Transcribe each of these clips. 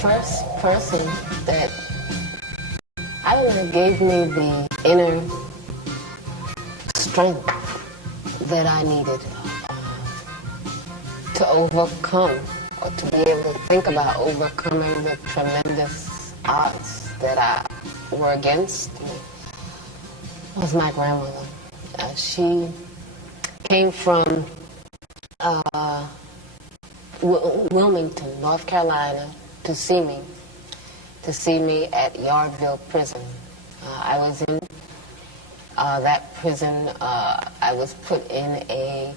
first person that, I don't know, gave me the inner strength that I needed to overcome, or to be able to think about overcoming the tremendous odds that were against me, was my grandmother. She came from Wilmington, North Carolina, to see me at Yardville Prison. I was in that prison. I was put in a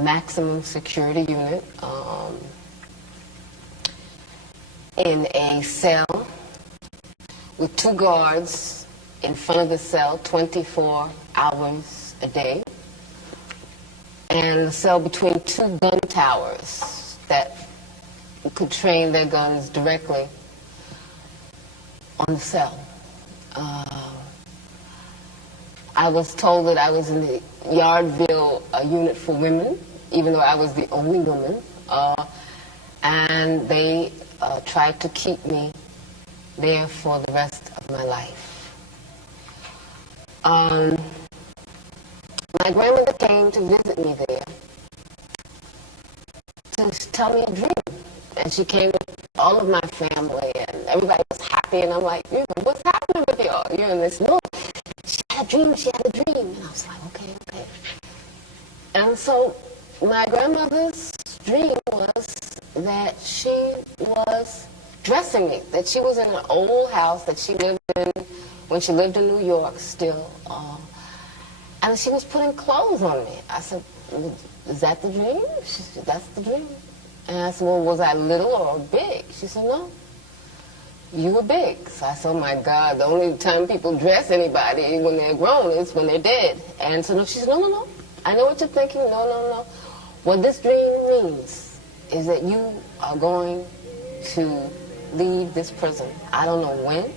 maximum security unit, in a cell with 2 guards in front of the cell 24 hours a day, and a cell between 2 gun towers that could train their guns directly on the cell. I was told that I was in the Yardville unit for women, even though I was the only woman, and they tried to keep me there for the rest of my life. My grandmother came to visit me there to tell me a dream, and she came with all of my family, and everybody was happy, and I'm like, what's happening with y'all? And they said, no, she had a dream, and I was like, okay. And so my grandmother's dream was that she was dressing me, that she was in an old house that she lived in when she lived in New York still, and she was putting clothes on me. I said, is that the dream? She said, that's the dream. And I said, well, was I little or big? She said, no, you were big. So I said, oh my God, the only time people dress anybody when they're grown is when they're dead. And so she said, no, I know what you're thinking, no. What this dream means is that you are going to leave this prison. I don't know when,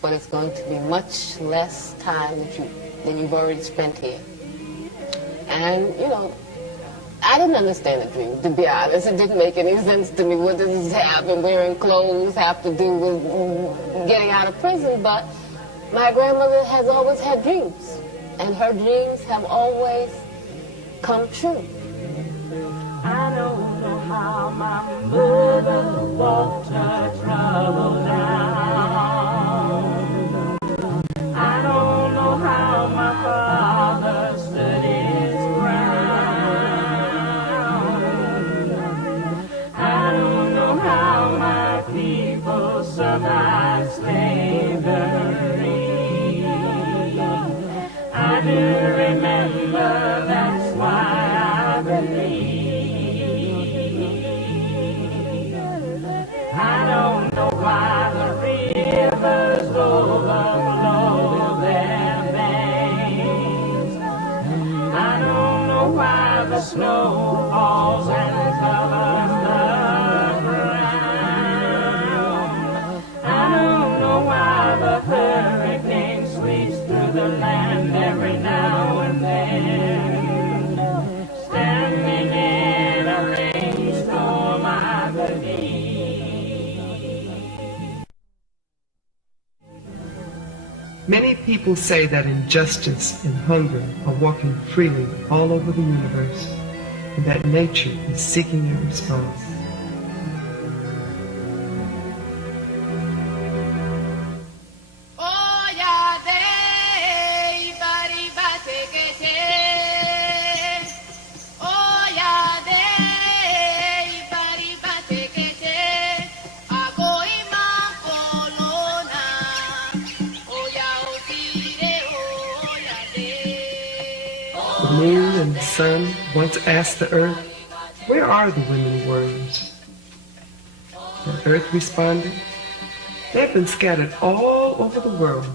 but it's going to be much less time than you've already spent here. And, I didn't understand the dream, to be honest. It didn't make any sense to me. What does this have and wearing clothes have to do with getting out of prison? But my grandmother has always had dreams, and her dreams have always come true. I don't know how my mother walked her trouble down. I don't know how my father stood his ground. I don't know how my people survived slavery. I do remember, that's why I believe. I don't know why the rivers overflow their banks. I don't know why the snow falls and covers the ground. I don't know why the hurricane sweeps through the land every now and then. Standing in a rainstorm, I believe. Many people say that injustice and hunger are walking freely all over the universe, and that nature is seeking a response. The moon and the sun once asked the earth, where are the women worms? The earth responded, they have been scattered all over the world,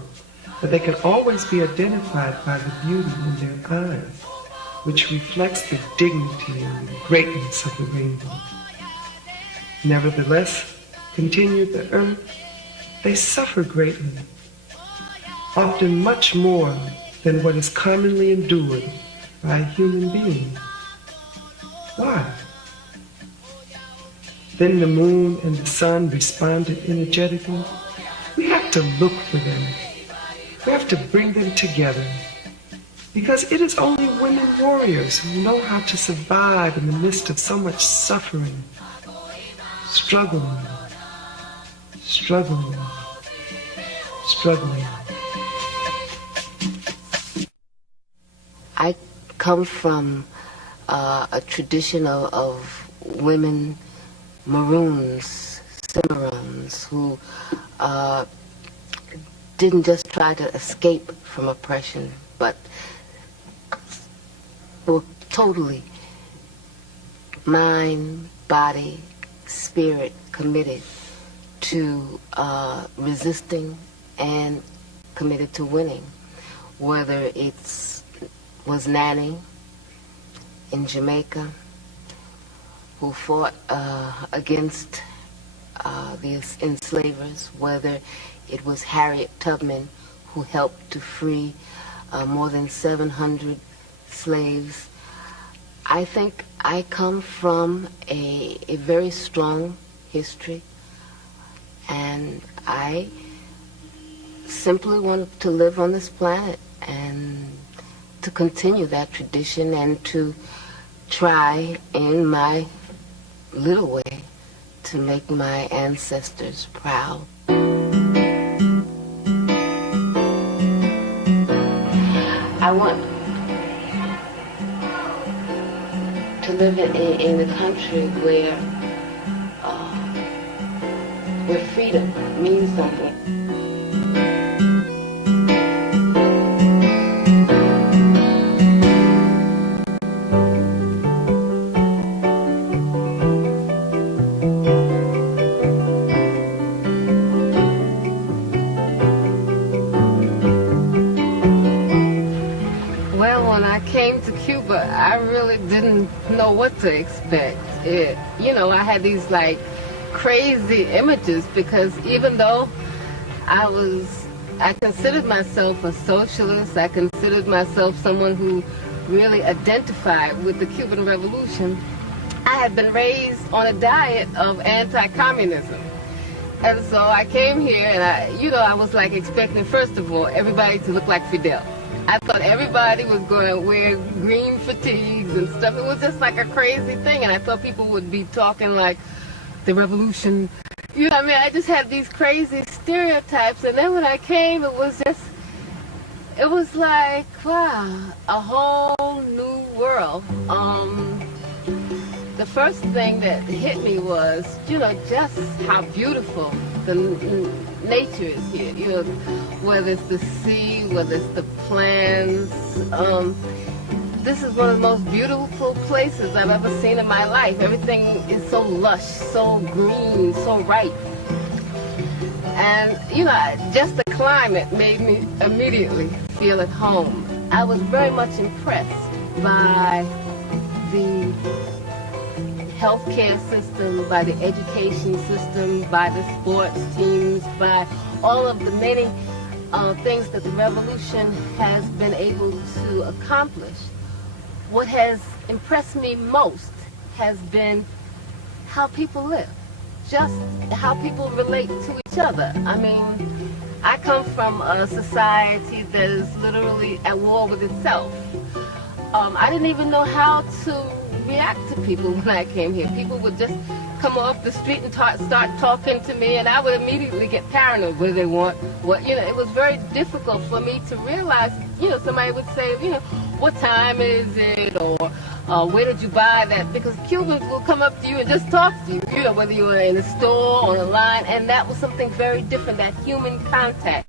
but they can always be identified by the beauty in their eyes, which reflects the dignity and the greatness of the rainbow. Nevertheless, continued the earth, they suffer greatly, often much more than what is commonly endured by a human being. Why? Then the moon and the sun responded energetically. We have to look for them. We have to bring them together. Because it is only women warriors who know how to survive in the midst of so much suffering, struggling, struggling, struggling. I come from a tradition of women maroons, cimarrons, who didn't just try to escape from oppression, but were totally mind, body, spirit committed to resisting and committed to winning, whether was Nanny in Jamaica, who fought against the enslavers, whether it was Harriet Tubman, who helped to free more than 700 slaves. I think I come from a very strong history, and I simply want to live on this planet and to continue that tradition and to try in my little way to make my ancestors proud. I want to live in a country where freedom means something. I really didn't know what to expect. I had these like crazy images, because even though I considered myself a socialist, I considered myself someone who really identified with the Cuban Revolution, I had been raised on a diet of anti-communism. And so I came here and I was like expecting, first of all, everybody to look like Fidel. I thought everybody was going to wear green fatigues and stuff. It was just like a crazy thing, and I thought people would be talking like the revolution. You know what I mean? I just had these crazy stereotypes, and then when I came, it was like, wow, a whole new world. The first thing that hit me was, just how beautiful the nature is here. Whether it's the sea, whether it's the plants. This is one of the most beautiful places I've ever seen in my life. Everything is so lush, so green, so ripe. And, just the climate made me immediately feel at home. I was very much impressed by the healthcare system, by the education system, by the sports teams, by all of the many things that the revolution has been able to accomplish. What has impressed me most has been how people live, just how people relate to each other. I mean, I come from a society that is literally at war with itself. I didn't even know how to react to people when I came here. People would just come off the street and start talking to me, and I would immediately get paranoid. What do they want? It was very difficult for me to realize, somebody would say, what time is it? Or where did you buy that? Because Cubans will come up to you and just talk to you, whether you were in a store or on a line, and that was something very different, that human contact.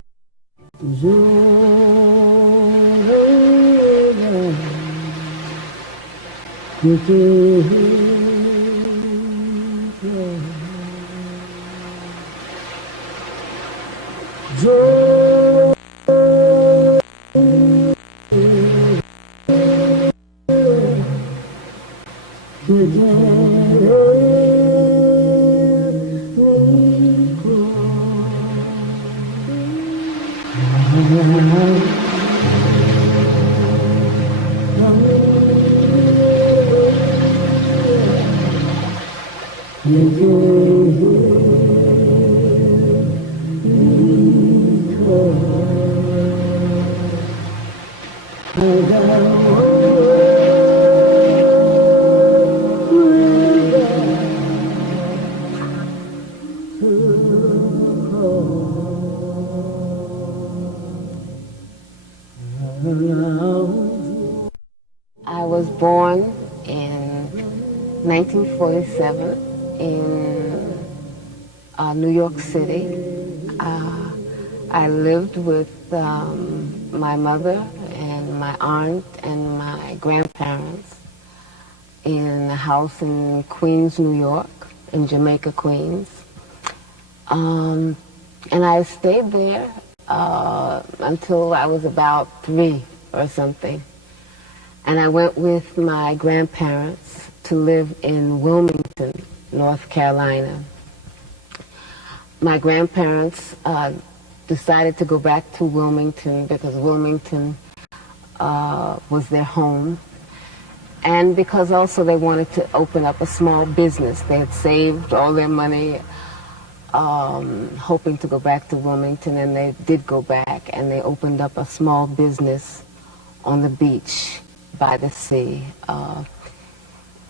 You I was born in 1947 in New York City. I lived with my mother and my aunt and my grandparents in a house in Queens, New York, in Jamaica, Queens. And I stayed there until I was about 3 or something. And I went with my grandparents to live in Wilmington, North Carolina. My grandparents decided to go back to Wilmington because Wilmington was their home. And because also they wanted to open up a small business. They had saved all their money hoping to go back to Wilmington, and they did go back, and they opened up a small business on the beach by the sea.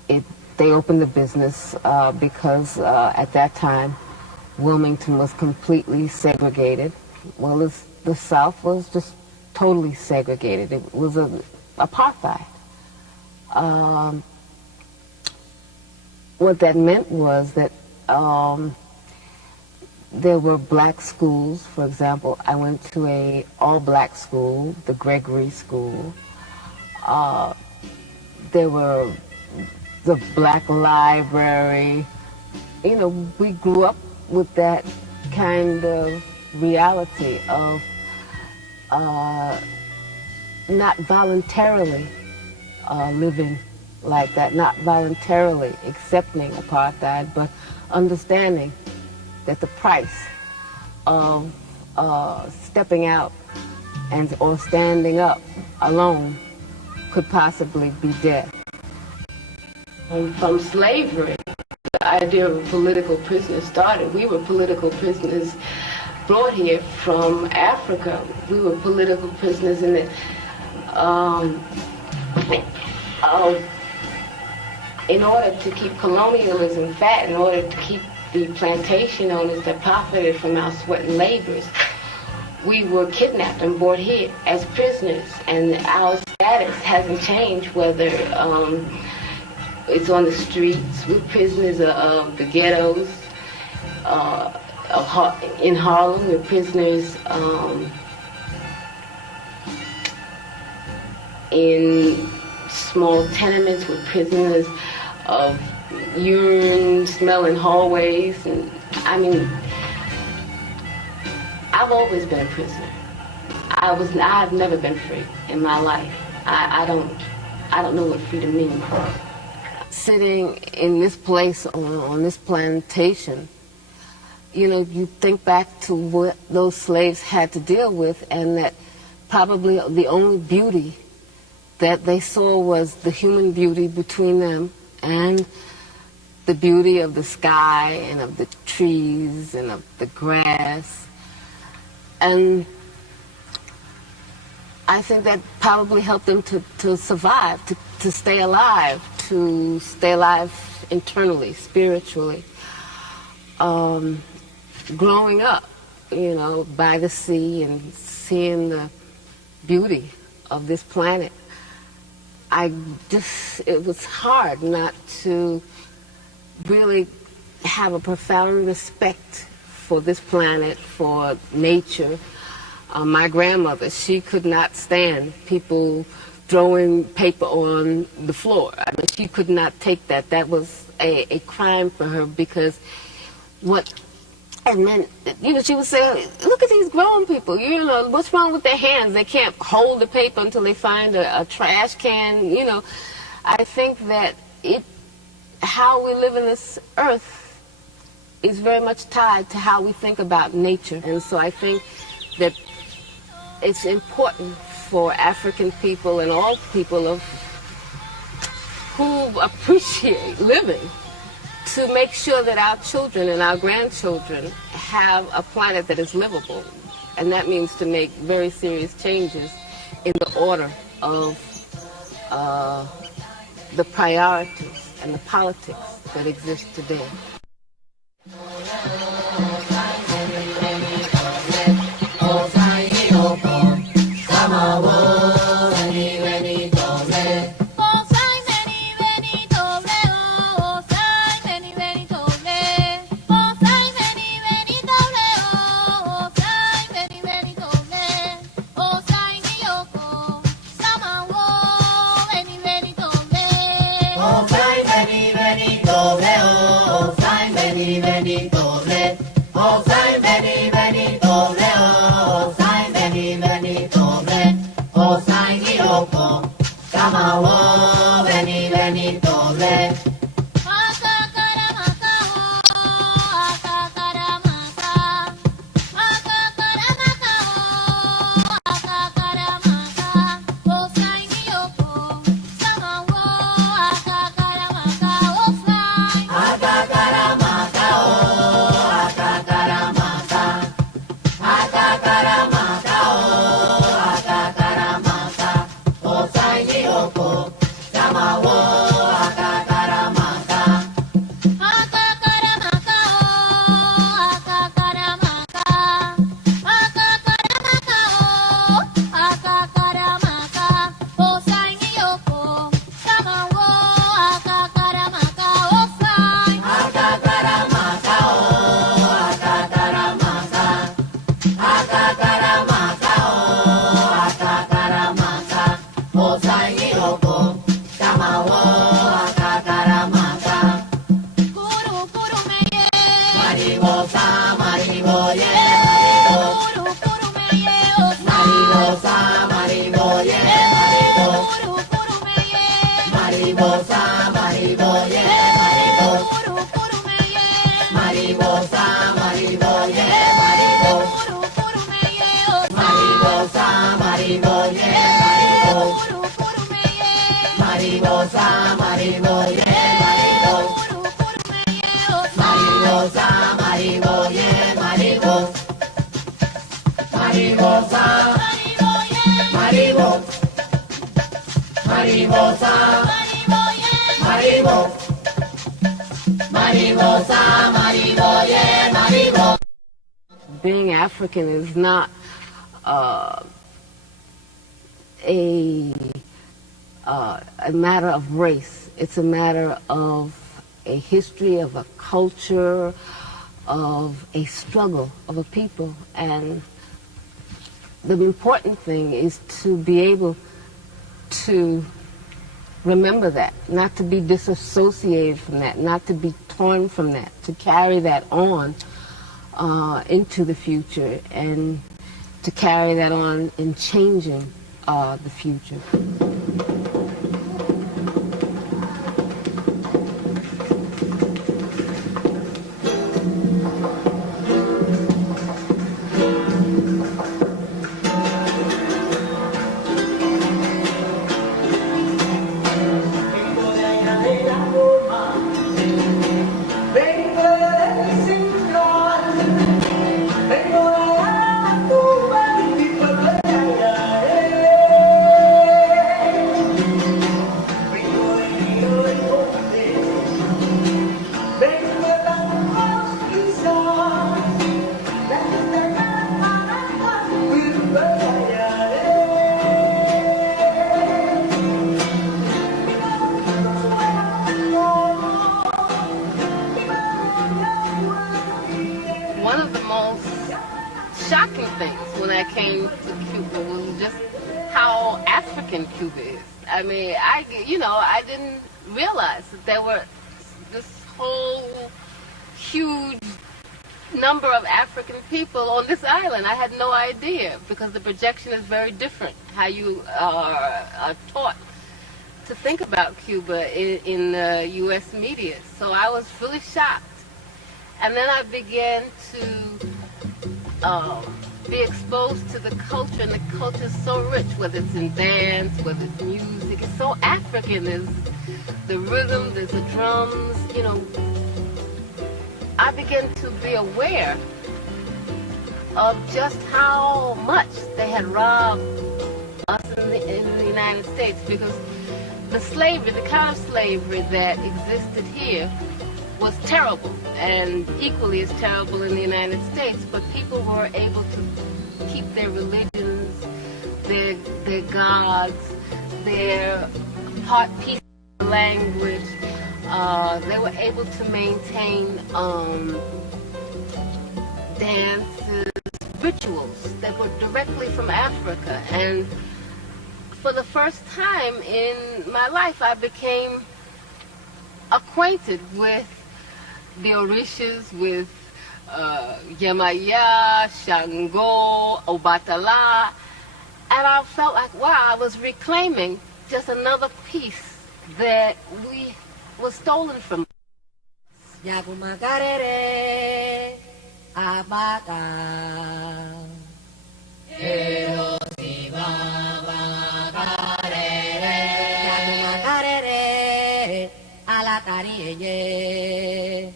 They opened the business because at that time Wilmington was completely segregated. Well, the South was just totally segregated. It was apartheid. What that meant was that there were black schools. For example, I went to a all-black school, the Gregory School. There were the black library. You know, we grew up with that kind of reality of not voluntarily living like that, not voluntarily accepting apartheid, but understanding that the price of stepping out or standing up alone could possibly be death. From slavery, the idea of political prisoners started. We were political prisoners brought here from Africa. We were political prisoners in the in order to keep colonialism fat, in order to keep the plantation owners that profited from our sweat and labors, we were kidnapped and brought here as prisoners, and our status hasn't changed, whether it's on the streets. We're prisoners of the ghettos, in Harlem. We're prisoners in small tenements. We're prisoners of urine-smelling hallways. And I mean, I've always been a prisoner. I've never been free in my life. I don't know what freedom means. Sitting in this place on this plantation, you know, you think back to what those slaves had to deal with, and that probably the only beauty that they saw was the human beauty between them and the beauty of the sky and of the trees and of the grass. And I think that probably helped them to survive, to stay alive internally, spiritually. Growing up, you know, by the sea and seeing the beauty of this planet, it was hard not to really have a profound respect for this planet, for nature. My grandmother, she could not stand people throwing paper on the floor. I mean, she could not take that. That was a crime for her, because what it meant, you know, she would say, look at these grown people, you know, what's wrong with their hands? They can't hold the paper until they find a trash can, you know. I think that how we live in this earth is very much tied to how we think about nature. And so I think that it's important for African people and all people who appreciate living to make sure that our children and our grandchildren have a planet that is livable. And that means to make very serious changes in the order of the priorities and the politics that exist today. Being African is not a matter of race. It's a matter of a history, of a culture, of a struggle of a people. And the important thing is to be able to remember that, not to be disassociated from that, not to be torn from that, to carry that on into the future and to carry that on in changing the future. One of the most shocking things when I came to Cuba was just how African Cuba is. I mean, I didn't realize that there were this whole huge number of African people on this island. I had no idea, because the projection is very different, how you are taught to think about Cuba in the U.S. media. So I was really shocked. And then I began to be exposed to the culture, and the culture is so rich, whether it's in dance, whether it's music. It's so African. There's the rhythm, there's the drums, I began to be aware of just how much they had robbed us in the United States, because the slavery, the kind of slavery that existed here was terrible, and equally as terrible in the United States, but people were able to keep their religions, their gods, their peace language. They were able to maintain dances, rituals that were directly from Africa. And for the first time in my life, I became acquainted with the Orishas, with Yemaya, Shango, Obatala, and I felt like, wow, I was reclaiming just another piece that was stolen from us. Yagumagarere, Abaga, Erosi Babagarere, Yagumagarere, Alatariye,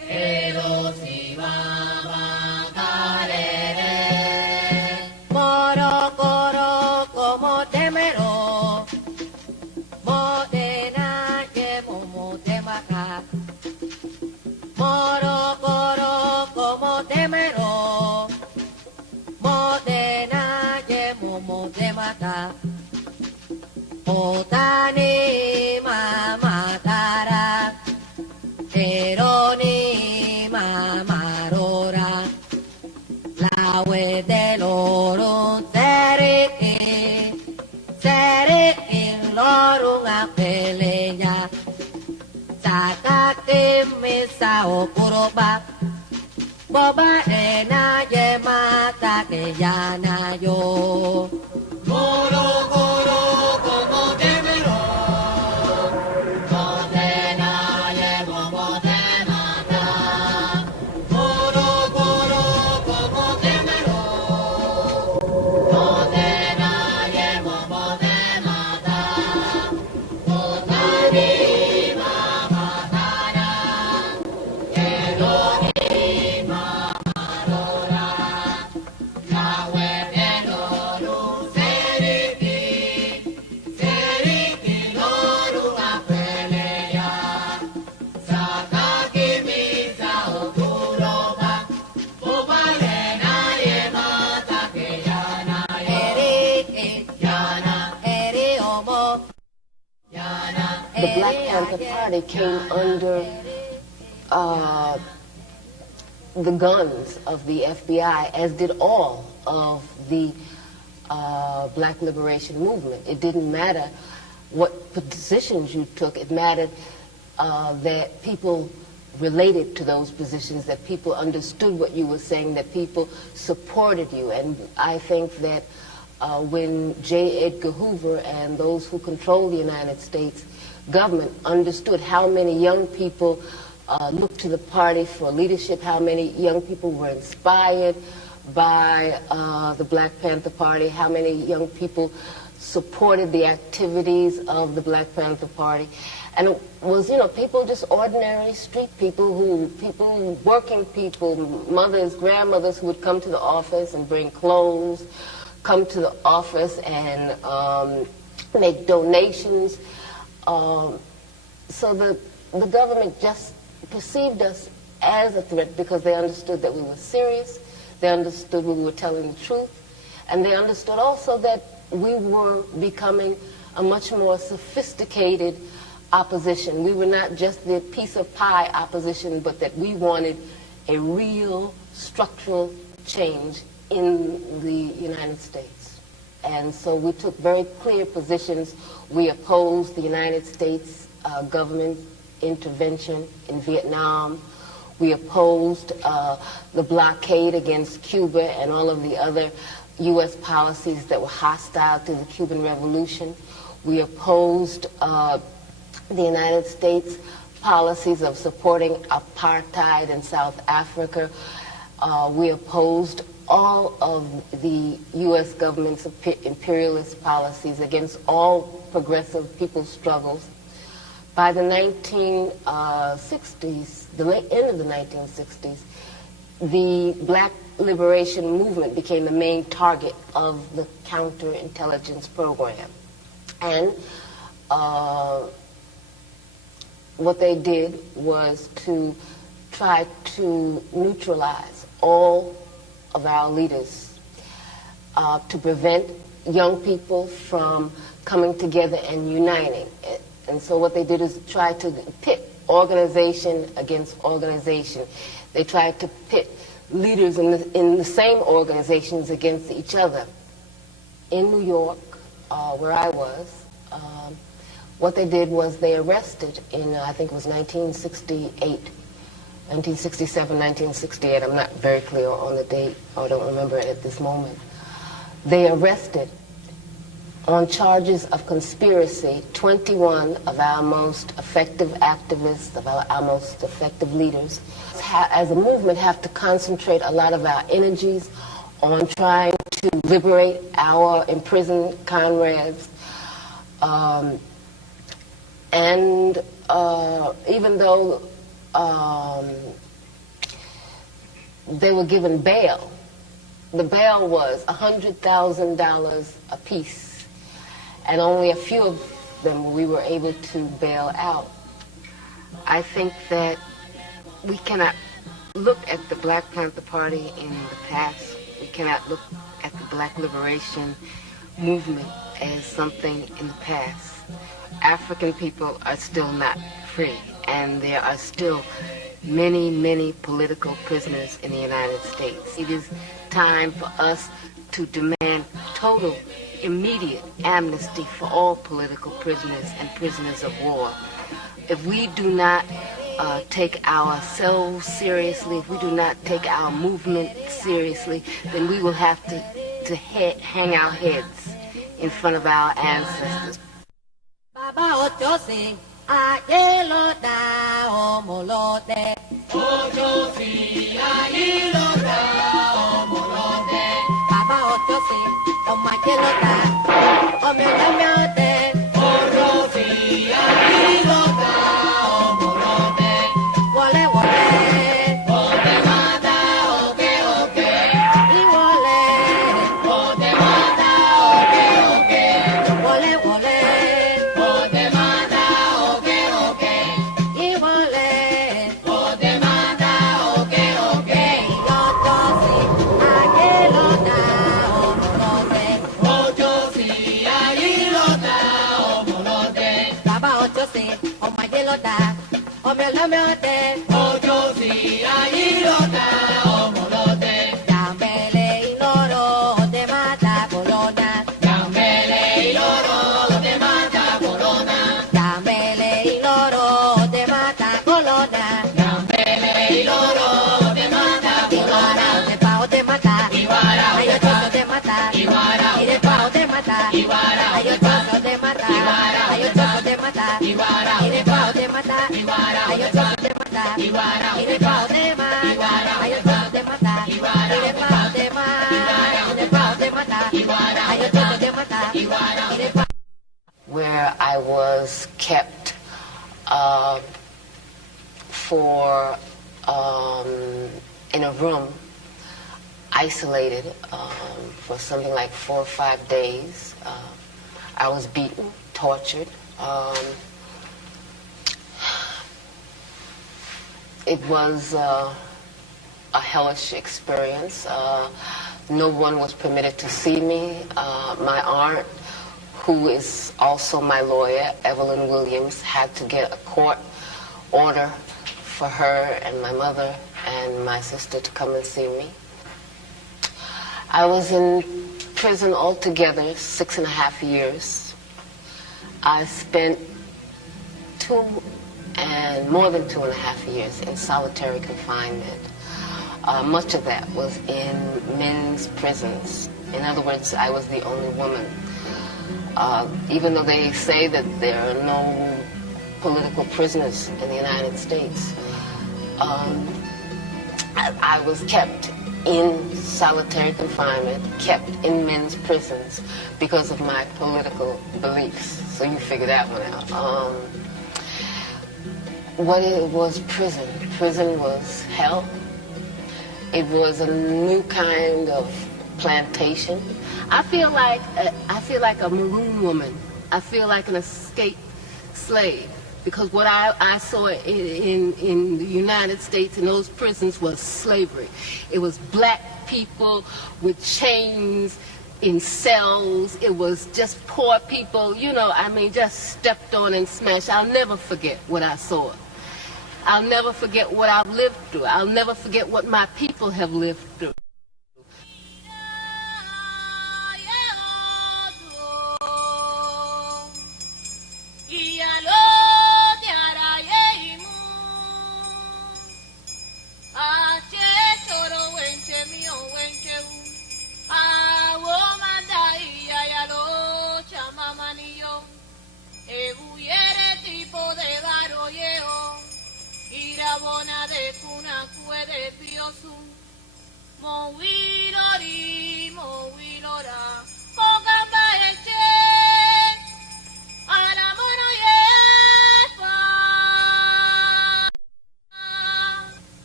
Erosi Babagarere, Moro Coro como temero, Modena que momo temaka. Moro coro como temero, Modena ye momo de mata. Otani mama tara, Eroni mama rora. La we del oro sere in loro a peleya. Saka que me sao kuroba, Boba ena yemata que yana yo. Goro goro como temero. Modena ye modena. Goro goro como temero. Modena ye modena. Modani mama tara. The Black Panther Party came under the guns of the FBI, as did all of the Black Liberation Movement. It didn't matter what positions you took. It mattered that people related to those positions, that people understood what you were saying, that people supported you. And I think that when J. Edgar Hoover and those who control the United States government understood how many young people looked to the party for leadership, how many young people were inspired by the Black Panther Party, how many young people supported the activities of the Black Panther Party. And it was, people, just ordinary street people, working people, mothers, grandmothers who would come to the office and bring clothes, come to the office and make donations. So the government just perceived us as a threat because they understood that we were serious, they understood we were telling the truth, and they understood also that we were becoming a much more sophisticated opposition. We were not just the piece of pie opposition, but that we wanted a real structural change in the United States. And so we took very clear positions. We opposed the United States government intervention in Vietnam. We opposed the blockade against Cuba and all of the other U.S. policies that were hostile to the Cuban Revolution. We opposed the United States policies of supporting apartheid in South Africa. We opposed all of the U.S. government's imperialist policies against all progressive people's struggles. By the 1960s, the end of the 1960s, the Black Liberation Movement became the main target of the counterintelligence program. And what they did was to try to neutralize all of our leaders, to prevent young people from coming together and uniting. And so what they did is try to pit organization against organization. They tried to pit leaders in the same organizations against each other. In New York, where I was, what they did was they arrested in, I think it was 1967, 1968, I'm not very clear on the date, I don't remember it at this moment. They arrested on charges of conspiracy 21 of our most effective activists, of our most effective leaders. As a movement, have to concentrate a lot of our energies on trying to liberate our imprisoned comrades. Even though they were given bail, the bail was $100,000 apiece. And only a few of them we were able to bail out. I think that we cannot look at the Black Panther Party in the past. We cannot look at the Black Liberation Movement as something in the past. African people are still not free, and there are still many, many political prisoners in the United States. It is time for us to demand total, immediate amnesty for all political prisoners and prisoners of war. If we do not take ourselves seriously, if we do not take our movement seriously, then we will have to hang our heads in front of our ancestors. Baba Ochosi, Ayelota, Omolote. Ochosi, Ayelota, Omolote. Baba Ochosi, Omayelota, Omelote. Ochosi, Ayelota, Omolote. Wole, wole. Ote mata, oke, oke. Iwole. Ote mata, oke, oke. Wole, wole. Omelote, Ochosi, Ayilota, Omolote. Yambele iloro de mata corona. Yambele iloro de mata corona. Yambele iloro de mata corona. Yambele iloro de mata corona. De pao de mata. Iguara. Ayochoso de mata. Iguara. Y de pao de mata. Iguara. Ayochoso de mata. Iguara. Ayochoso de mata. Iguara. Y de pao de mata. Iguara. Ayochoso de mata. Iguara. Y de pao de mata. Iguara. Ayochoso de mata. Iguara. Y de pao de mata. Iguara. Y de pao de mata. Iguara. Ayochoso de mata. Iguara. Y de pao. Where I was kept in a room, isolated for something like 4 or 5 days. I was beaten, tortured. It was a hellish experience. No one was permitted to see me. My aunt, who is also my lawyer, Evelyn Williams, had to get a court order for her and my mother and my sister to come and see me. I was in prison altogether 6.5 years. I spent more than 2.5 years in solitary confinement. Much of that was in men's prisons. In other words, I was the only woman. Even though they say that there are no political prisoners in the United States, I was kept in solitary confinement, kept in men's prisons because of my political beliefs. So you figure that one out. What it was prison. Prison was hell. It was a new kind of plantation. I feel like a maroon woman. I feel like an escaped slave, because what I saw in the United States in those prisons was slavery. It was black people with chains in cells. It was just poor people, just stepped on and smashed. I'll never forget what I saw. I'll never forget what I've lived through. I'll never forget what my people have lived through.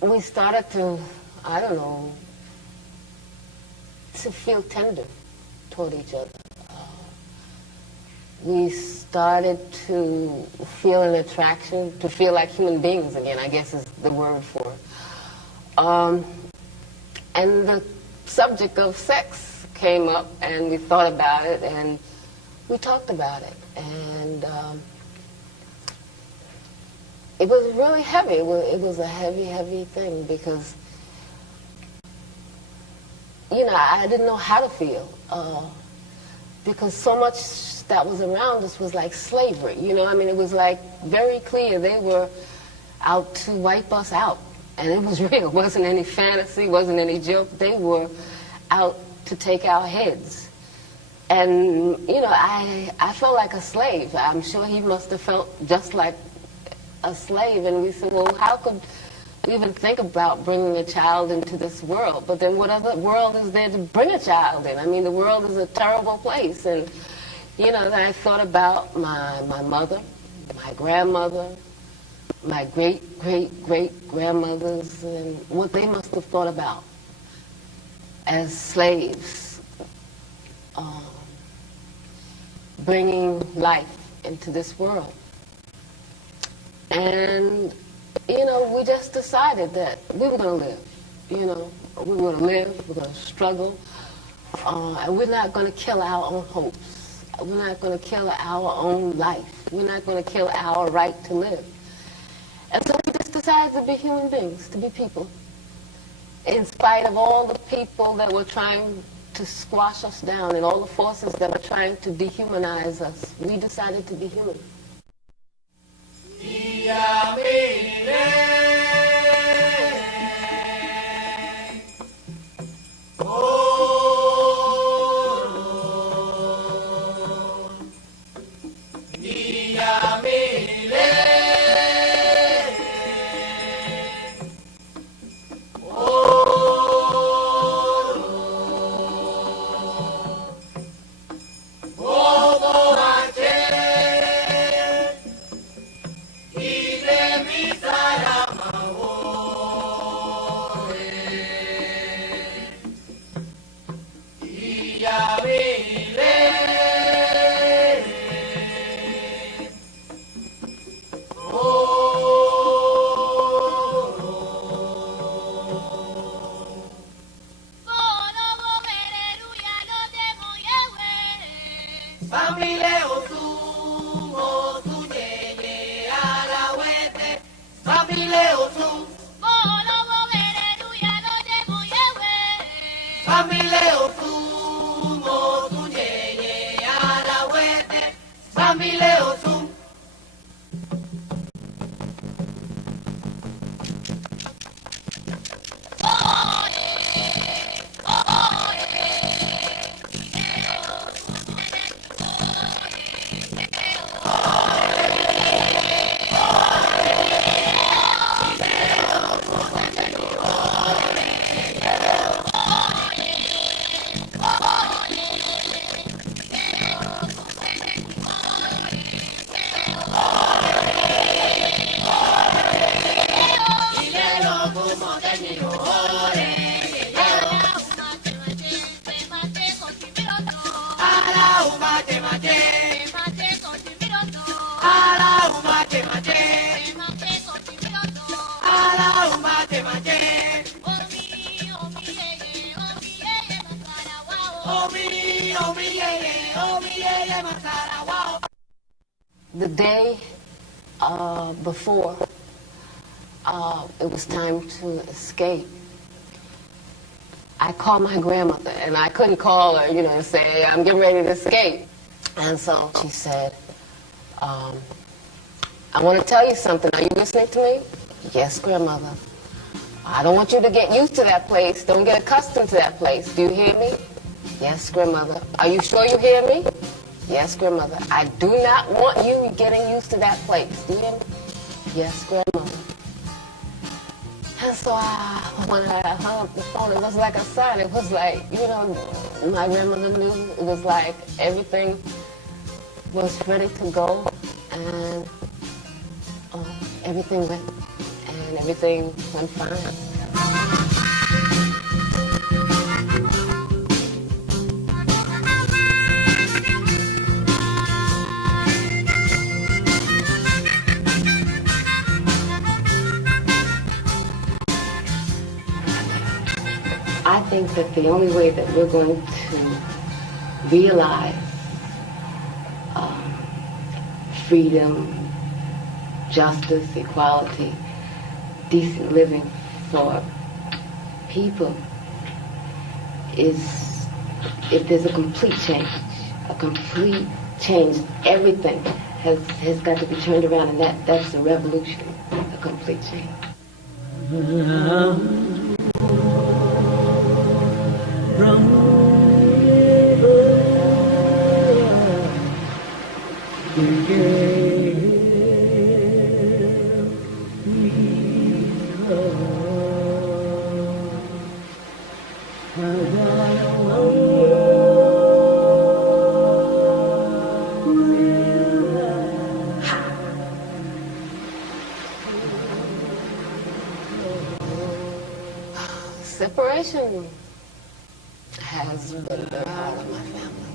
We started to, to feel tender toward each other. We started to feel an attraction, to feel like human beings again, I guess is the word for it. And the subject of sex came up, and we thought about it, and we talked about it. And it was really heavy. It was a heavy, heavy thing because, I didn't know how to feel. Because so much that was around us was like slavery. It was like very clear. out to wipe us out. And it was real. It wasn't any fantasy, wasn't any joke. They were out to take our heads. And, you know, I felt like a slave. I'm sure he must have felt just like a slave. And we said, well, how could we even think about bringing a child into this world? But then what other world is there to bring a child in? I mean, the world is a terrible place. And, you know, I thought about my mother, my grandmother, my great-great-great-grandmothers, and what they must have thought about as slaves, bringing life into this world. And, you know, we just decided that we were going to live. You know, we were going to live, we're going to struggle, and we're not going to kill our own hopes. We're not going to kill our own life. We're not going to kill our right to live. And so we just decided to be human beings, to be people. In spite of all the people that were trying to squash us down and all the forces that were trying to dehumanize us, we decided to be human. The day before it was time to escape, I called my grandmother, and I couldn't call her, you know, and say, I'm getting ready to escape. And so she said, I want to tell you something. Are you listening to me? Yes, grandmother. I don't want you to get used to that place. Don't get accustomed to that place. Do you hear me? Yes, grandmother. Are you sure you hear me? Yes, grandmother. I do not want you getting used to that place. Do you hear me? Yes, grandmother. And so when I hung up the phone, it was like a sign. It was like, you know, my grandmother knew. It was like everything was ready to go, and everything went fine. I think that the only way that we're going to realize freedom, justice, equality, decent living for people is if there's a complete change. A complete change. Everything has got to be turned around, and that's a revolution. A complete change. Separation has been very hard on my family.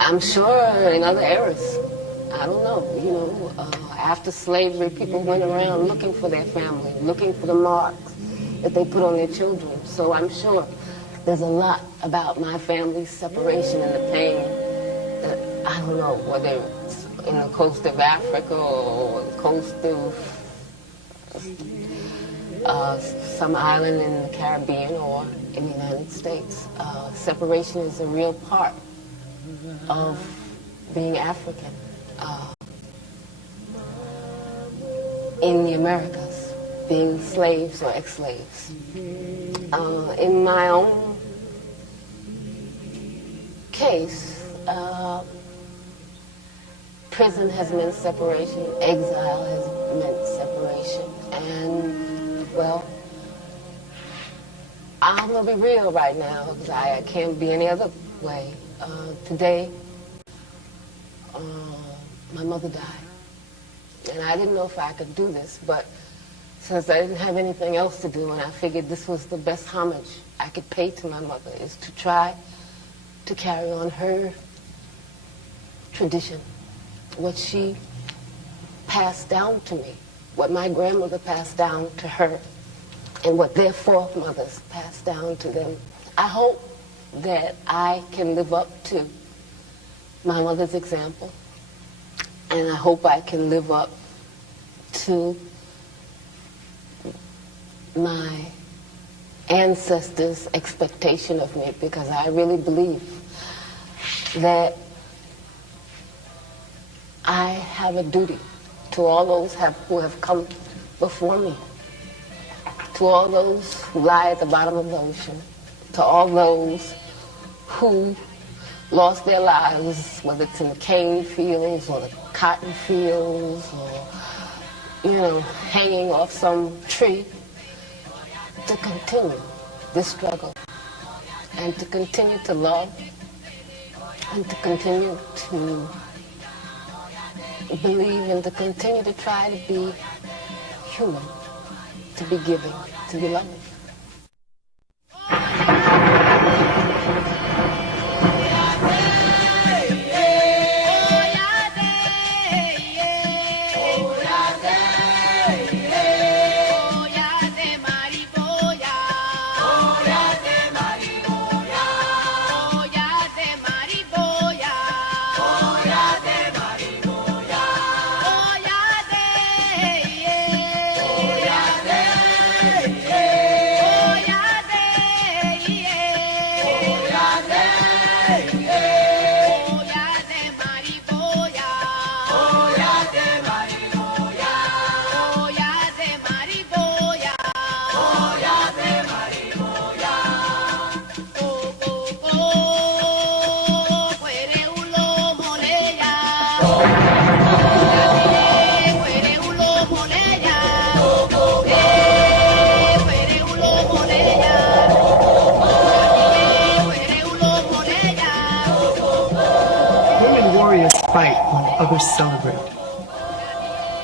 I'm sure in other eras, I don't know, after slavery, people went around looking for their family, looking for the marks that they put on their children. So I'm sure there's a lot about my family's separation and the pain that I don't know, whether it's in the coast of Africa or the coast of some island in the Caribbean or in the United States. Separation is a real part of being African in the Americas, being slaves or ex-slaves. In my own case, prison has meant separation, exile has meant separation, and well, I'm going to be real right now because I can't be any other way. Today, my mother died. And I didn't know if I could do this, but since I didn't have anything else to do and I figured this was the best homage I could pay to my mother, is to try to carry on her tradition, what she passed down to me, what my grandmother passed down to her, and what their foremothers passed down to them. I hope that I can live up to my mother's example, and I hope I can live up to my ancestors' expectation of me, because I really believe that I have a duty to all those who have come before me, to all those who lie at the bottom of the ocean, to all those who lost their lives, whether it's in the cane fields or the cotton fields or, hanging off some tree, to continue this struggle and to continue to love and to continue to believe and to continue to try to be human, to be giving, to be loving. Fight while others celebrate.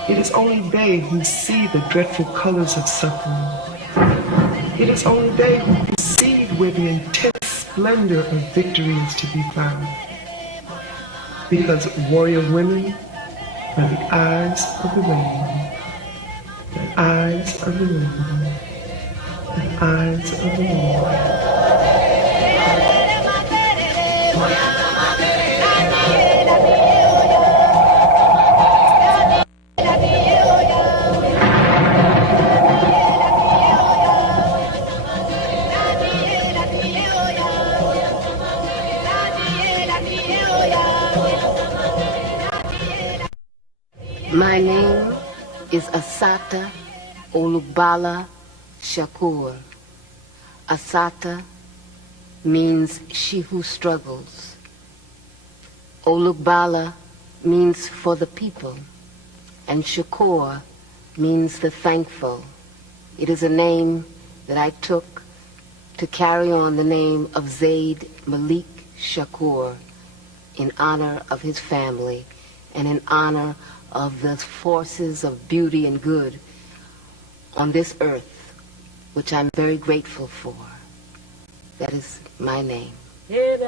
It is only they who see the dreadful colors of suffering. It is only they who perceive where the intense splendor of victory is to be found. Because warrior women are the eyes of the rainbow, the eyes of the rainbow, the eyes of the rainbow. My name is Assata Olugbala Shakur. Assata means she who struggles. Olugbala means for the people, and Shakur means the thankful. It is a name that I took to carry on the name of Zaid Malik Shakur in honor of his family and in honor of the forces of beauty and good on this earth, which I'm very grateful for. That is my name. Hit